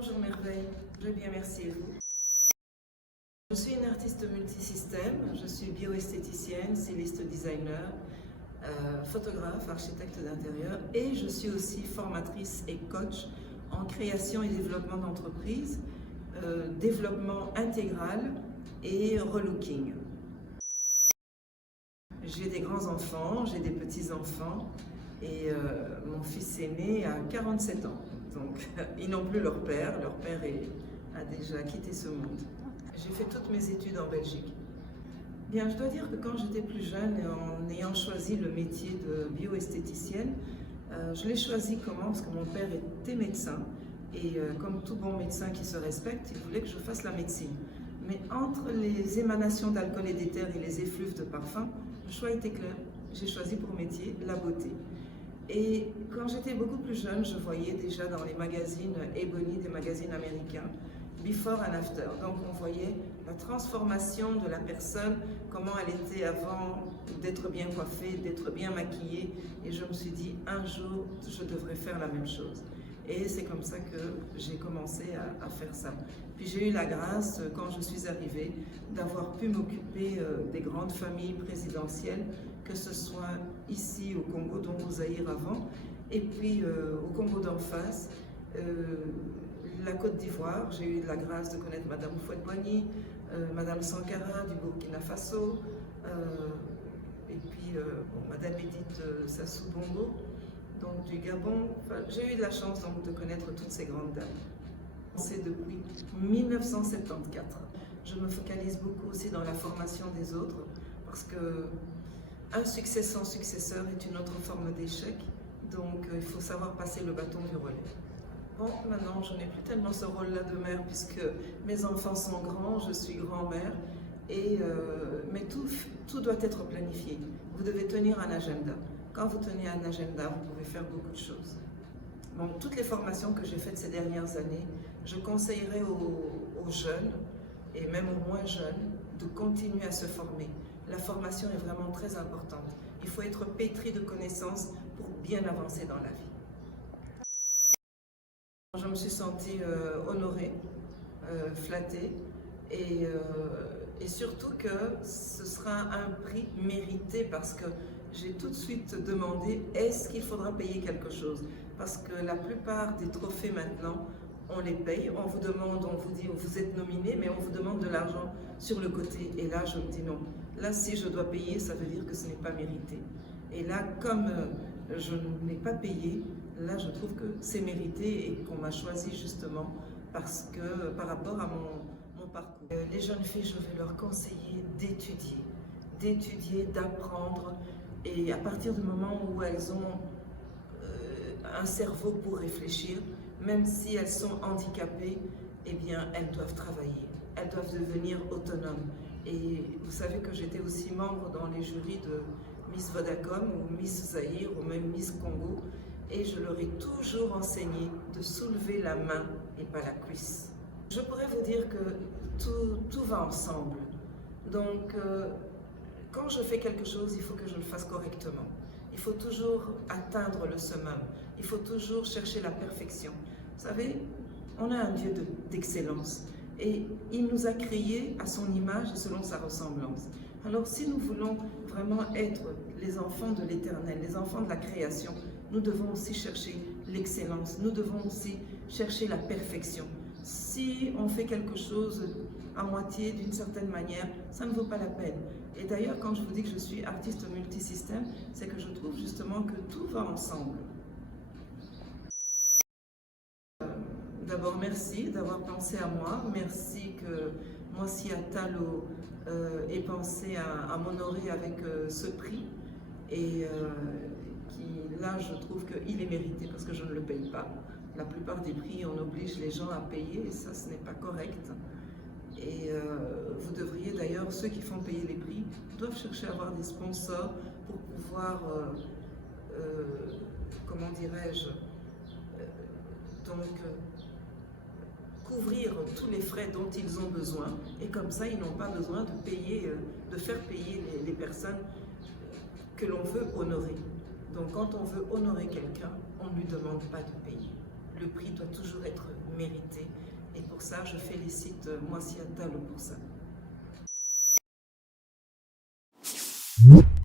Bonjour Merveille, je vais bien, merci et vous. Je suis une artiste multisystème, je suis bioesthéticienne, styliste designer, photographe, architecte d'intérieur et je suis aussi formatrice et coach en création et développement d'entreprise, développement intégral et relooking. J'ai des grands-enfants, j'ai des petits-enfants et mon fils aîné a 47 ans. Donc ils n'ont plus leur père a déjà quitté ce monde. J'ai fait toutes mes études en Belgique. Bien, je dois dire que quand j'étais plus jeune et en ayant choisi le métier de bioesthéticienne, je l'ai choisi comment? Parce que mon père était médecin et comme tout bon médecin qui se respecte, il voulait que je fasse la médecine. Mais entre les émanations d'alcool et d'éther et les effluves de parfum, le choix était clair. J'ai choisi pour métier la beauté. Et quand j'étais beaucoup plus jeune, je voyais déjà dans les magazines Ebony, des magazines américains, before and after. Donc on voyait la transformation de la personne, comment elle était avant d'être bien coiffée, d'être bien maquillée. Et je me suis dit, un jour, je devrais faire la même chose. Et c'est comme ça que j'ai commencé à faire ça. Puis j'ai eu la grâce, quand je suis arrivée, d'avoir pu m'occuper des grandes familles présidentielles, que ce soit ici au Congo, dont au Zaïre avant, et puis au Congo d'en face, la Côte d'Ivoire. J'ai eu la grâce de connaître Madame Houphouët-Boigny, Madame Sankara du Burkina Faso, et puis Madame Edith Sassou Bongo, donc du Gabon. Enfin, j'ai eu de la chance donc de connaître toutes ces grandes dames. C'est depuis 1974. Je me focalise beaucoup aussi dans la formation des autres, parce que un succès sans successeur est une autre forme d'échec, donc il faut savoir passer le bâton du relais. Bon, maintenant, je n'ai plus tellement ce rôle-là de mère, puisque mes enfants sont grands, je suis grand-mère, mais tout doit être planifié. Vous devez tenir un agenda. Quand vous tenez un agenda, vous pouvez faire beaucoup de choses. Bon, toutes les formations que j'ai faites ces dernières années, je conseillerais aux jeunes, et même aux moins jeunes, de continuer à se former. La formation est vraiment très importante. Il faut être pétri de connaissances pour bien avancer dans la vie. Je me suis sentie honorée, flattée et surtout que ce sera un prix mérité parce que j'ai tout de suite demandé est-ce qu'il faudra payer quelque chose? Parce que la plupart des trophées maintenant, on les paye, on vous demande, on vous dit vous êtes nominé, mais on vous demande de l'argent sur le côté. Et là, je me dis non. Là, si je dois payer, ça veut dire que ce n'est pas mérité. Et là, comme je n'ai pas payé, là, je trouve que c'est mérité et qu'on m'a choisi justement parce que par rapport à mon parcours. Les jeunes filles, je vais leur conseiller d'étudier, d'apprendre. Et à partir du moment où elles ont un cerveau pour réfléchir, même si elles sont handicapées, eh bien, elles doivent travailler. Elles doivent devenir autonomes. Et vous savez que j'étais aussi membre dans les jurys de Miss Vodacom ou Miss Zaïre ou même Miss Congo. Et je leur ai toujours enseigné de soulever la main et pas la cuisse. Je pourrais vous dire que tout va ensemble. Donc, quand je fais quelque chose, il faut que je le fasse correctement. Il faut toujours atteindre le summum. Il faut toujours chercher la perfection. Vous savez, on a un Dieu d'excellence et il nous a créés à son image et selon sa ressemblance. Alors, si nous voulons vraiment être les enfants de l'Éternel, les enfants de la création, nous devons aussi chercher l'excellence, nous devons aussi chercher la perfection. Si on fait quelque chose à moitié, d'une certaine manière, ça ne vaut pas la peine. Et d'ailleurs, quand je vous dis que je suis artiste multisystème, c'est que je trouve justement que tout va ensemble. D'abord, merci d'avoir pensé à moi. Merci que Moussia Talo ait pensé à m'honorer avec ce prix. Et là, je trouve qu'il est mérité parce que je ne le paye pas. La plupart des prix, on oblige les gens à payer et ça, ce n'est pas correct. Et vous devriez d'ailleurs, ceux qui font payer les prix, doivent chercher à avoir des sponsors pour pouvoir, comment dirais-je, couvrir tous les frais dont ils ont besoin. Et comme ça, ils n'ont pas besoin de faire payer les personnes que l'on veut honorer. Donc quand on veut honorer quelqu'un, on ne lui demande pas de payer. Le prix doit toujours être mérité pour ça. Je félicite Moissia Diallo pour ça.